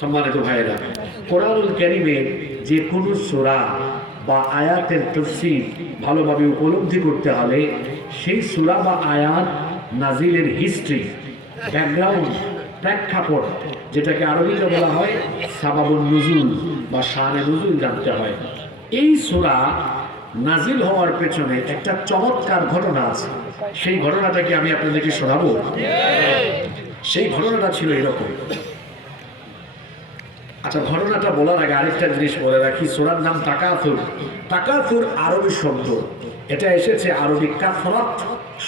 সম্মানিত ভাইয়েরা, কোরআনুল ক্যারিমের যে কোনো সোরা বা আয়াতের তফসির ভালোভাবে উপলব্ধি করতে হলে সেই সুরা বা আয়াত নাজিলের হিস্ট্রি, ব্যাকগ্রাউন্ড, প্রেক্ষাপট, যেটাকে আরবিতে বলা হয় সাবাবুল নজুল বা শানে নজুল জানতে হয়। এই সুরা নাজিল হওয়ার পেছনে একটা চমৎকার ঘটনা আছে। সেই ঘটনাটাকে আমি আপনাদেরকে শোনাবো। সেই ঘটনাটা ছিল এরকম। আচ্ছা ঘটনাটা বলার আগে আরেকটা জিনিস বলে রাখি, সোনার নাম তাকাথুর তাকাথুর আরবি শব্দ। এটা এসেছে আরবি কাফরত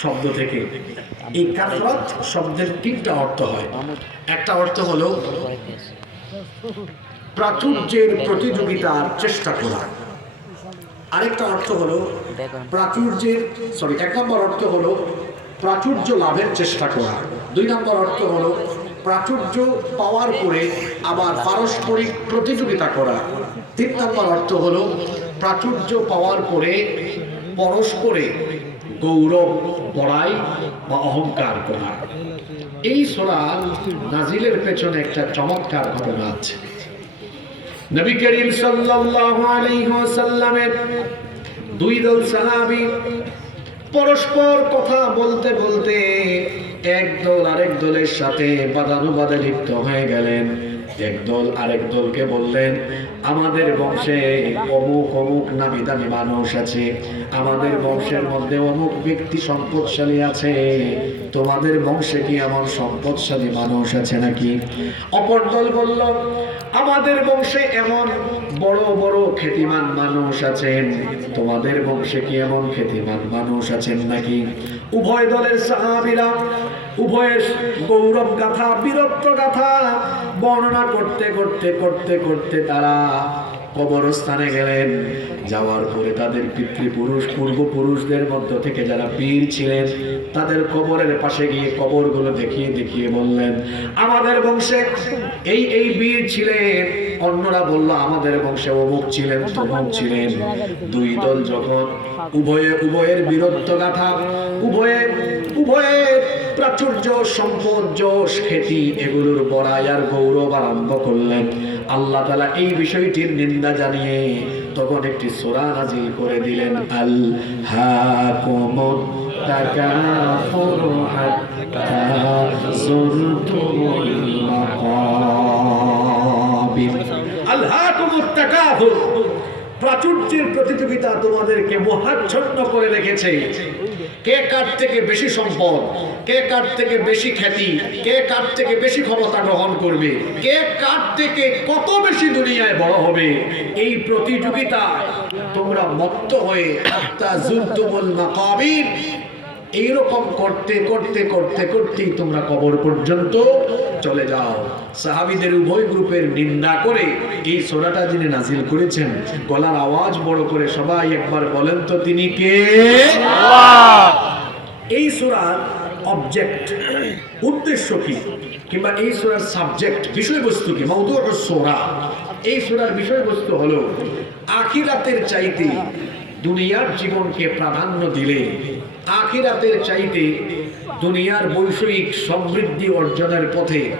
শব্দ থেকে। এই কাফরত শব্দের তিনটা অর্থ হয়। একটা অর্থ হলো প্রাচুর্যের প্রতিযোগিতার চেষ্টা করা। আরেকটা অর্থ হলো প্রাচুর্যের সরি এক নম্বর অর্থ হলো প্রাচুর্য লাভের চেষ্টা করা। দুই নম্বর অর্থ হলো প্রাচুর্য পাওয়ার পরে আবার পারস্পরিক প্রতিযোগিতা করা। তিন নম্বর অর্থ হলো প্রাচুর্য পাওয়ার পরে পরস্পরে গৌরব বড়াই বা অহংকার করা। এই সোরা নাজিলের পেছনে একটা চমৎকার ঘটনা আছে। নবী করিম সাল্লাল্লাহু আলাইহি দুই দল সাহাবী পরস্পর কথা বলতে বলতে এক দল আরেক দলের সাথে বাদানুবাদে লিপ্ত হয়ে গেলেন। এক দল আরেক দলকে বললেন, আমাদের বংশে অমুক অমুক নামি দামি মানুষ আছে। আমাদের বংশের মধ্যে অমুক ব্যক্তি সম্পদশালী আছে। তোমাদের বংশে কি এমন সম্পদশালী মানুষ আছে নাকি? অপর দল বলল, আমাদের বংশে এমন বড় বড় খ্যাতিমান মানুষ আছেন। তোমাদের বংশে কি এমন খ্যাতিমান মানুষ আছেন নাকি? উভয় দলের সাহাবিরা উভয়ের গৌরব গাথা, বীরত্ব গাথা বর্ণনা করতে করতে করতে করতে তারা কবরস্থানে গেলেন। যাওয়ার পরে তাদের পিতৃপুরুষ, পূর্বপুরুষদের মধ্য থেকে যারা বীর ছিলেন, তাদের কবরের পাশে গিয়ে কবরগুলো দেখিয়ে দেখিয়ে বললেন, আমাদের বংশে এই এই বীর ছিলেন। অন্যরা বলল, আমাদের বংশে অমুক ছিলেন, তমুক ছিলেন। দুই দল যখন উভয়ে, উভয়ের বীরত্ব গাথা, উভয়ে, উভয়ের প্রাচুর্য সম্পদ যশ খ্যাতি এগুলোর বড়াই আর গৌরব আরম্ভ করলেন। আল্লাহ তালা এই বিষয়টির নিন্দা জানিয়ে তখন একটি সোরা নাজিল করে দিলেন। আল তাকাফুরু হাত্তা যুরতুমুল মাকাবির। আল হাকুমুত তাকাফুর। প্রাচুর্যের প্রতিযোগিতা তোমাদেরকে মহাচ্ছন্ন করে রেখেছে। কে কার থেকে বেশি সম্পদ, কে কার থেকে বেশি খ্যাতি, কে কার থেকে বেশি ক্ষমতা গ্রহণ করবে, কে কার থেকে কত বেশি দুনিয়ায় বড় হবে, এই প্রতিযোগিতা তোমরা মত্ত হয়ে তা যুদ্ধবল না মাকাবির এইরকম করতে করতে করতে, করতেই তোমরা কবর পর্যন্ত চলে যাও। সাহাবিদের উভয় গ্রুপের নিন্দা করে এই সোনাটা যিনি নাজিল করেছেন গলার আওয়াজ বড় করে সবাই একবার বলেন তো তিনি কে? এই সোরার অবজেক্ট উদ্দেশ্য কি? কিংবা এই সোরার সাবজেক্ট বিষয়বস্তু কি? মৌদুর সোরা। এই সোরার বিষয়বস্তু হলো আখিরাতের চাইতে দুনিয়ার জীবনকে প্রাধান্য দিলে আখিরাতের চাইতে দুনিয়ার বৈষয়িক সমৃদ্ধি অর্জনের পথে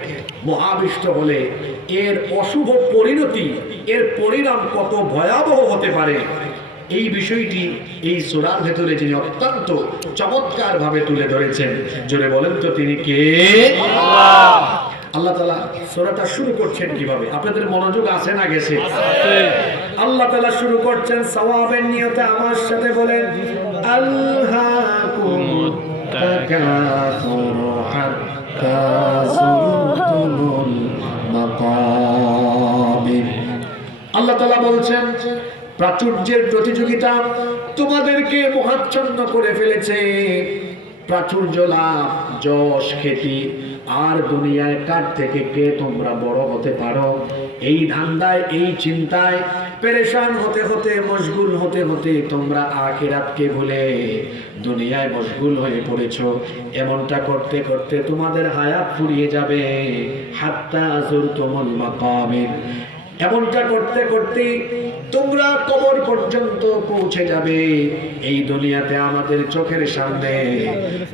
মহাবিষ্ট হলে এর অশুভ পরিণতি, এর পরিণাম কত ভয়াবহ হতে পারে? এই বিষয়টি এই সোরার ভেতরে যিনি অত্যন্ত চমৎকার ভাবে তুলে ধরেছেন, জোরে বলেন তো তিনি কে? আল্লাহ। তালা সোরাটা শুরু করছেন কীভাবে? আপনাদের মনোযোগ আছে না গেছে? আল্লাহ তালা শুরু করছেন সওয়াবের নিয়তে আমার সাথে বলেন আল্লাহ আল্লাহ তালা বলছেন, প্রাচুর্যের প্রতিযোগিতা তোমাদেরকে মহাচ্ছন্ন করে ফেলেছে। প্রাচুর্য লাভ, যশ, খ্যাতি, আর দুনিয়ায় কার থেকে কে তোমরা বড় হতে পারো? এই ধান্দায়, এই চিন্তায় পেরেশান হতে হতে, মশগুল হতে হতে তোমরা আখেরাতকে ভুলে দুনিয়ায় মশগুল হয়ে পড়েছ। এমনটা করতে করতে তোমাদের হায়াত ফুরিয়ে যাবে। হাত্তা আজুর তোমল মাকামের এমনটা করতে করতে তোমরা কবর পর্যন্ত পৌঁছে যাবে। এই দুনিয়াতে আমাদের চোখের সামনে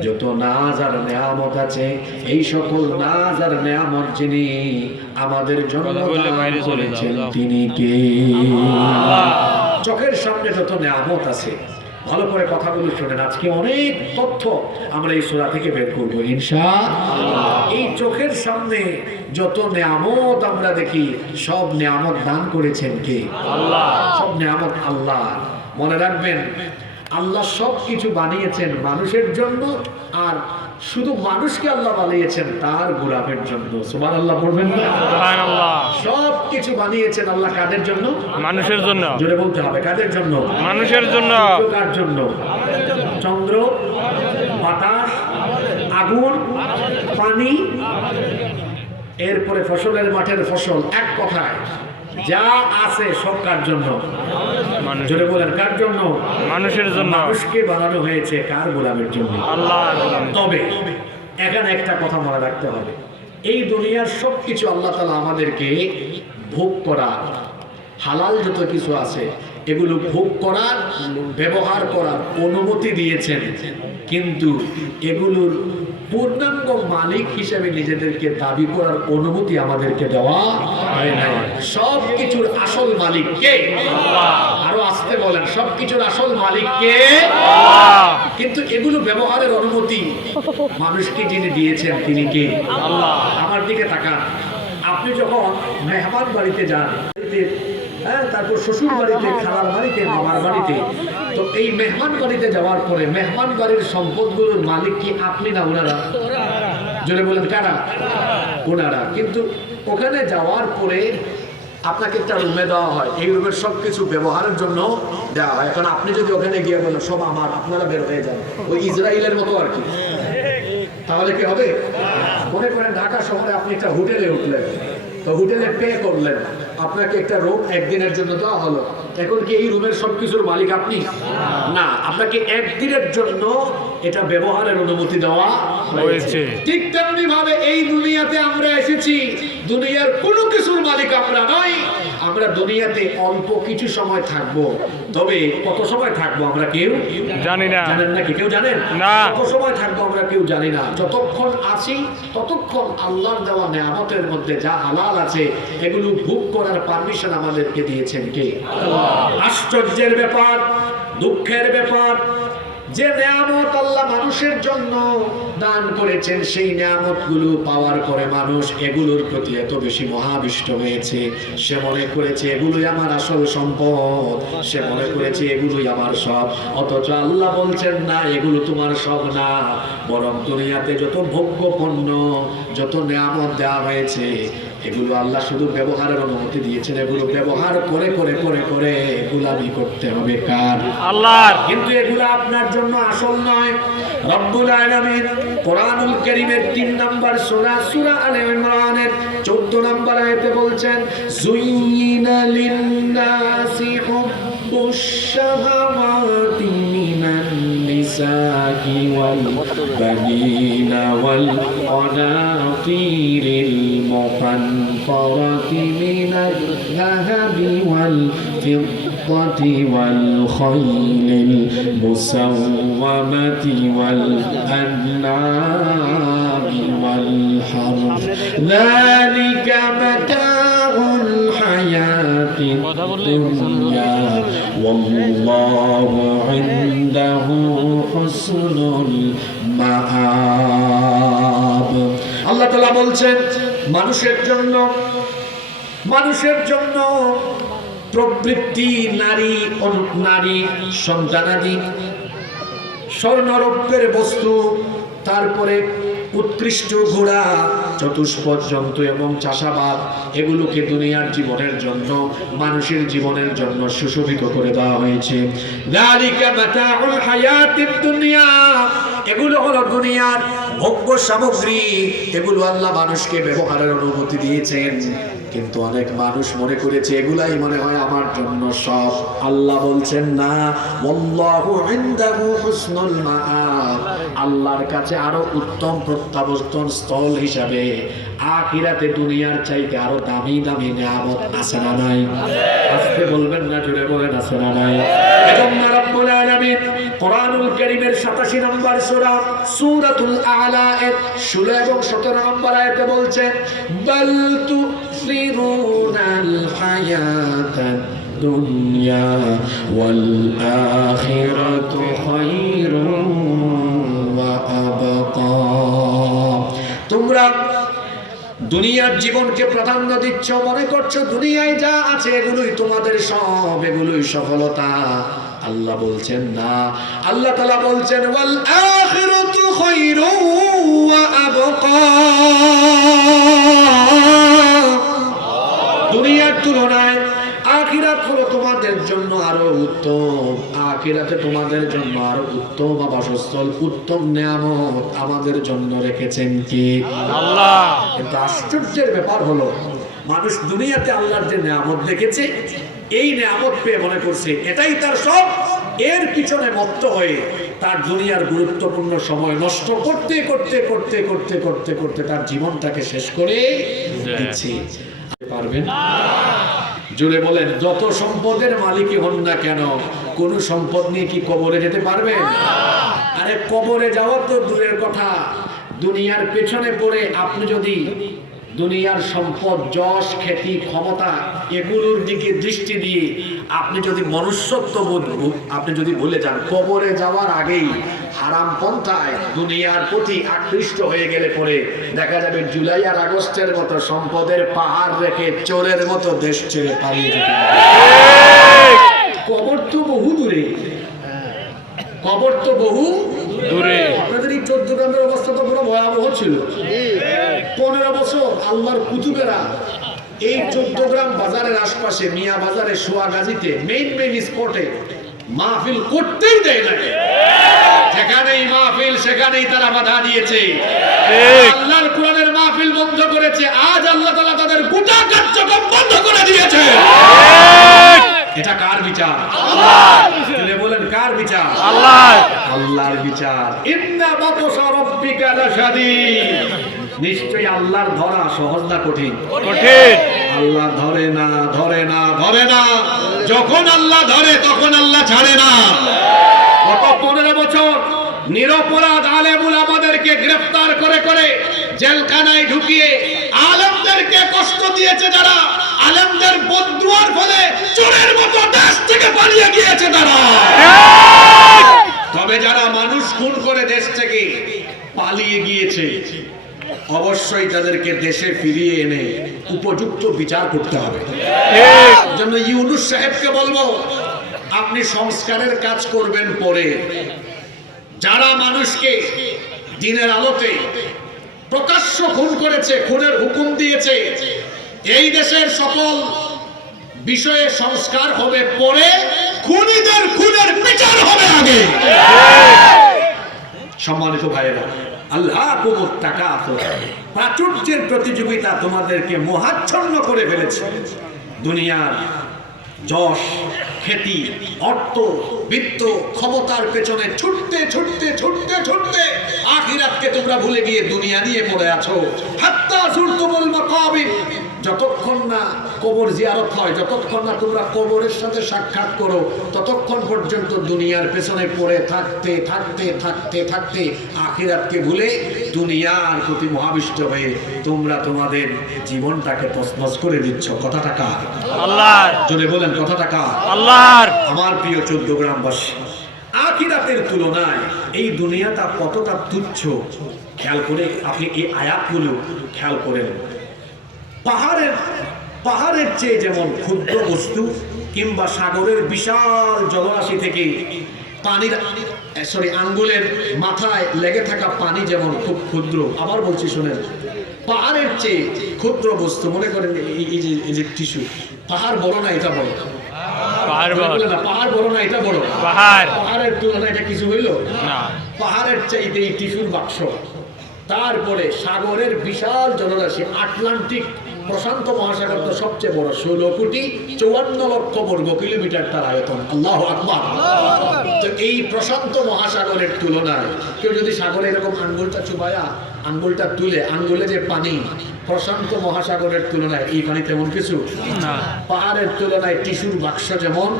যত নাজ আর নেয়ামত আছে এই সকল নাজ আর নেয়ামত যিনি আমাদের জন্য করেছেন তিনি কে? চোখের সামনে যত নেয়ামত আছে ভালো করে কথাগুলো শোনেন। আজকে অনেক তথ্য আমরা এই সোরা থেকে বের করব ইনশা এই চোখের সামনে যত নেয়ামত আমরা দেখি সব নেয়ামত দান করেছেন কে? আল্লাহ। সব নেয়ামত আল্লাহ। মনে রাখবেন আল্লাহ সব কিছু বানিয়েছেন মানুষের জন্য আর শুধু মানুষকে আল্লাহ বানিয়েছেন তার গোলাপের জন্য। সুমান আল্লাহ বলবেন না? সুবহানাল্লাহ। সব কিছু বানিয়েছেন আল্লাহ কাদের জন্য? মানুষের জন্য। জোরে বলতে হবে কাদের জন্য? মানুষের জন্য। কার জন্য? চন্দ্র বাতাস আগুন পানি এরপরে ফসলের মাঠের ফসল এক কথায়। যা আছে সব কার জন্য? জোরে বলেন কার জন্য? মানুষের জন্য। মানুষকে বানানো হয়েছে কার গোলামের জন্য? আল্লাহ তবে এখানে একটা কথা মনে রাখতে হবে। এই দুনিয়ার সব কিছু আল্লাহ তালা আমাদেরকে ভোগ করা হালাল যত কিছু আছে এগুলো ভোগ করার ব্যবহার করার অনুমতি দিয়েছেন। কিন্তু এগুলোর পূর্ণাঙ্গ মালিক হিসেবে নিজেদেরকে দাবি করার অনুমতি আমাদেরকে দেওয়া হয় সব কিছুর আসল মালিক কে? আরও আসতে বলেন সব কিছুর আসল মালিক কে? কিন্তু এগুলো ব্যবহারের অনুমতি মানুষকে যিনি দিয়েছেন তিনি কে? আমার দিকে তাকান। আপনি যখন মেহমান বাড়িতে যান হ্যাঁ তারপর শ্বশুর বাড়িতে খালার বাড়িতে মামার বাড়িতে তো এই মেহমান বাড়িতে যাওয়ার পরে মেহমান বাড়ির সম্পদগুলোর মালিক কি আপনি না ওনারা? জোরে বলেন কারা? ওনারা। কিন্তু ওখানে যাওয়ার পরে আপনাকে একটা রুমে দেওয়া হয়। এই রুমের সব কিছু ব্যবহারের জন্য দেওয়া হয়। এখন আপনি যদি ওখানে গিয়ে বলেন সব আমার আপনারা বের হয়ে যান। ওই ইসরায়েলের মতো আর কি। তাহলে কি হবে? মনে করেন ঢাকা শহরে আপনি একটা হোটেলে উঠলেন। তো হোটেলে পে করলেন। আপনাকে একটা রুম একদিনের জন্য দেওয়া হলো। এখন কি এই রুমের সব কিছুর মালিক আপনি? না আপনাকে একদিনের জন্য এটা ব্যবহারের অনুমতি দেওয়া হয়েছে। ঠিক তেমনি ভাবে এই দুনিয়াতে আমরা এসেছি। দুনিয়ার কোনো কিছুর মালিক আমরা নই। আমরা দুনিয়াতে অল্প কিছু সময় থাকব। তবে কত সময় থাকব আমরা কেউ? জানি না। জানেন নাকি? কেউ জানেন? না। কত সময় থাকব আমরা কেউ জানি না। যতক্ষণ আছি ততক্ষণ আল্লাহর দেওয়া নেয়ামতের মধ্যে যা হালাল আছে এগুলো ভোগ করার পারমিশন আমাদেরকে দিয়েছেন কে? আশ্চর্যের ব্যাপার দুঃখের ব্যাপার যে নেয়ামত আল্লাহ মানুষের জন্য দান করেছেন, সেই নেয়ামতগুলো পাওয়ার পরে মানুষ এগুলোর প্রতি এত বেশি মহাবিষ্ট হয়েছে। সে মনে করেছে, এগুলোই আমার আসল সম্পদ। সে মনে করেছে, এগুলোই আমার সব। অথচ আল্লাহ বলছেন, না, এগুলো তোমার সব না। বরং দুনিয়াতে যত ভোগ্য পণ্য যত নেয়ামত দেওয়া হয়েছে এগুলো আল্লাহ শুধু ব্যবহারের অনুমতি দিয়েছেন এগুলো ব্যবহার করে করে করে করে গোলামি করতে হবে। কার? আল্লাহর। কিন্তু এগুলো আপনার জন্য আসল নয়। রব্বুল আলামিন কোরআনুল কারীমের 3 নাম্বার সূরা সূরা আলে ইমরানের 14 নাম্বার আয়াতে বলছেন যুইনা লিন-নাসি হুব্বুশ শাহাওয়াতি মিনান والإمساك والبنين والقناطير المقنطرة من الذهب والفضة والخيل المسومة والأنعام والحرث. ذلك متاع الحياة الدنيا والله عنده তালা বলছেন, মানুষের জন্য মানুষের জন্য প্রবৃত্তি, নারী নারী, সন্তানাদি, স্বর্ণরৌপ্যের বস্তু, তারপরে উৎকৃষ্ট ঘোড়া, চতুষ্পদ জন্তু এবং চাষাবাদ, এগুলোকে দুনিয়ার জীবনের জন্য, মানুষের জীবনের জন্য সুশোভিত করে দেওয়া হয়েছে। এগুলো হলো দুনিয়ার ভোগ্য সামগ্রী। এগুলো আল্লাহ মানুষকে ব্যবহারের অনুমতি দিয়েছেন। কিন্তু অনেক মানুষ মনে করেছে, এগুলাই মনে হয় আমার জন্য সব। আল্লাহ বলছেন, না আল্লাহর কাছে আরও উত্তম প্রত্যাবর্তন স্থল হিসাবে আখিরাতে দুনিয়ার চাইতে আরও দামি দামি নিয়ামত আছে না নাই? আসতে বলবেন না জুড়ে বলেন, আছে না নাই? কোরআনুল কারীমের 87 নম্বর সূরা সূরাতুল আলা এর 16 এবং 17 নম্বর আয়াতে বলছেন বাল তুসিরুনাল হায়াতাদ দুনিয়া তোমরা দুনিয়ার জীবনকে প্রাধান্য দিচ্ছ, মনে করছ দুনিয়ায় যা আছে এগুলোই তোমাদের সব, এগুলোই সফলতা। আল্লাহ বলছেন না। আল্লাহ তালা বলছেন ওয়াল আখিরাতু খায়রুন ওয়া আবকা। দুনিয়ার তুলনায় আখিরাত হলো তোমাদের জন্য আরও উত্তম। আখিরাতে তোমাদের জন্য আরও উত্তম আবাসস্থল উত্তম নিয়ামত আমাদের জন্য রেখেছেন কি? আল্লাহ। কিন্তু আশ্চর্যের ব্যাপার হলো মানুষ দুনিয়াতে আল্লাহর যে নিয়ামত দেখেছে এই নিয়ামত পেয়ে মনে করছে। এটাই তার সব এর পিছনে মত্ত হয়ে তার দুনিয়ার গুরুত্বপূর্ণ সময় নষ্ট করতে করতে করতে করতে করতে করতে তার জীবনটাকে শেষ করে দিচ্ছে। পারবেন? জুড়ে বলেন যত সম্পদের মালিকই হন না কেন কোন সম্পদ নিয়ে কি কবরে যেতে পারবেন? আরে কবরে যাওয়া তো দূরের কথা। দুনিয়ার পেছনে পড়ে আপনি যদি দুনিয়ার সম্পদ যশ খ্যাতি ক্ষমতা এগুলোর দিকে দৃষ্টি দিয়ে আপনি যদি মনুষ্যত্ব বোধ আপনি যদি ভুলে যান কবরে যাওয়ার আগেই হারাম পন্থায় দুনিয়ার প্রতি আকৃষ্ট হয়ে গেলে পরে দেখা যাবে জুলাই আর আগস্টের মতো সম্পদের পাহাড় রেখে চোরের মতো দেশ ছেড়ে পালিয়ে যেতে কবর তো বহু দূরে কবর তো বহু দূরে। এই চোদ্দ গ্রামের অবস্থা তো বড় ভয়াবহ ছিল। পনেরো বছর আল্লাহর কুতুবেরা এই বাজারের আশপাশে মিয়া বাজারে সোয়াগাজিতে মেইন মেইন স্পটে মাহফিল করতেই দেয় না যেখানেই মাহফিল সেখানেই তারা বাধা দিয়েছে। আল্লাহর কোরআনের মাহফিল বন্ধ করেছে। আজ আল্লাহ তাআলা তাদের গোটা কার্যক্রম বন্ধ করে দিয়েছে। এটা কার বিচার? কার বিচার। আল্লাহ আল্লাহর বিচার। ইন্না বাতশা রাব্বিকা লাশাদীদ। নিশ্চয়ই আল্লাহর ধরা সহজ না কঠিন? কঠিন। আল্লাহ ধরে না ধরে না ধরে না। যখন আল্লাহ ধরে তখন আল্লাহ ছাড়ে না। গত পনেরো বছর নিরপরাধ আলেমুল আমাদেরকে গ্রেফতার করে করে জেলখানায় ঢুকিয়ে আলেমদেরকে কষ্ট দিয়েছে যারা আলেমদের বদুয়ার ফলে চোরের মতো দেশ থেকে পালিয়ে গিয়েছে তারা। তবে যারা মানুষ খুন করে দেশ থেকে পালিয়ে গিয়েছে অবশ্যই তাদেরকে দেশে ফিরিয়ে এনে উপযুক্ত বিচার করতে হবে। জন্য ইউনুস সাহেবকে বলব আপনি সংস্কারের কাজ করবেন পরে। যারা মানুষকে দিনের আলোতে প্রকাশ্য খুন করেছে, খুনের হুকুম দিয়েছে। এই দেশের সকল বিষয়ে সংস্কার হবে পরে, খুনিদের খুনের বিচার হবে আগে। সম্মানিত ভাইয়েরা, আল্লাহ কুমুর টাকা প্রাচুর্যের প্রতিযোগিতা তোমাদেরকে মোহাচ্ছন্ন করে ফেলেছে। দুনিয়ার যশ খ্যাতি অর্থ, বৃত্ত ক্ষমতার পেছনে ছুটতে ছুটতে ছুটতে ছুটতে আখিরাতকে তোমরা ভুলে গিয়ে দুনিয়া নিয়ে পড়ে আছো। হাত্তা সুরতুমুল মাকাবির। যতক্ষণ না কবর জিয়ারত হয় যতক্ষণ না তোমরা কবরের সাথে সাক্ষাৎ করো ততক্ষণ পর্যন্ত দুনিয়ার পেছনে পড়ে থাকতে থাকতে থাকতে থাকতে আখিরাতকে ভুলে দুনিয়ার প্রতি মহাবিষ্ট হয়ে তোমরা তোমাদের জীবনটাকে তসনস করে দিচ্ছ। কথাটা কার? আল্লাহর। যদি বলেন কথাটা কার? আল্লাহর। আমার প্রিয় চোদ্দ গ্রামবাসী আখিরাতের তুলনায় এই দুনিয়াটা কতটা তুচ্ছ? খেয়াল করে আপনি এই আয়াতগুলো খেয়াল করেন। পাহাড়ের পাহাড়ের চেয়ে যেমন ক্ষুদ্র বস্তু কিংবা সাগরের বিশাল জলরাশি থেকে পানির সরি আঙ্গুলের মাথায় লেগে থাকা পানি যেমন খুব ক্ষুদ্র। আবার বলছি শোনেন পাহাড়ের চেয়ে ক্ষুদ্র বস্তু মনে করেন এই- যে এই যে টিস্যু পাহাড় বড় না এটা বড়? পাহাড় বড়। না, পাহাড় বড় না এটা বড়? পাহাড়। পাহাড়ের তুলনায় এটা কিছু হইল? না। পাহাড়ের চাইতে এই টিস্যুর বাক্স। তারপরে সাগরের বিশাল জলরাশি আটলান্টিক প্রশান্ত মহাসাগর তো সবচেয়ে বড় ষোলো কোটি চৌয়ান্ন লক্ষ বর্গ কিলোমিটার তার আয়তন। আল্লাহ আকবার। তো এই প্রশান্ত মহাসাগরের তুলনায় কেউ যদি সাগরে এরকম আঙ্গুলটা চুবায়া আঙ্গুলটা তুলে আঙ্গুলে যে পানি প্রশান্ত মহাসাগরের তুলনায় এই পানি তেমন কিছু? না। পাহাড়ের তুলনায় টিস্যুর বাক্স যেমন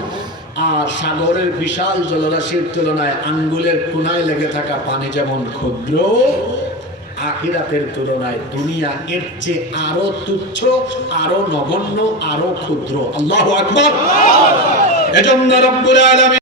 আর সাগরের বিশাল জলরাশির তুলনায় আঙ্গুলের কোনায় লেগে থাকা পানি যেমন ক্ষুদ্র আখিরাতের তুলনায় দুনিয়া এর চেয়ে আরও তুচ্ছ, আরও নগণ্য, আরও ক্ষুদ্র। আল্লাহ আকবর। এজন্য রব্বুল আলামিন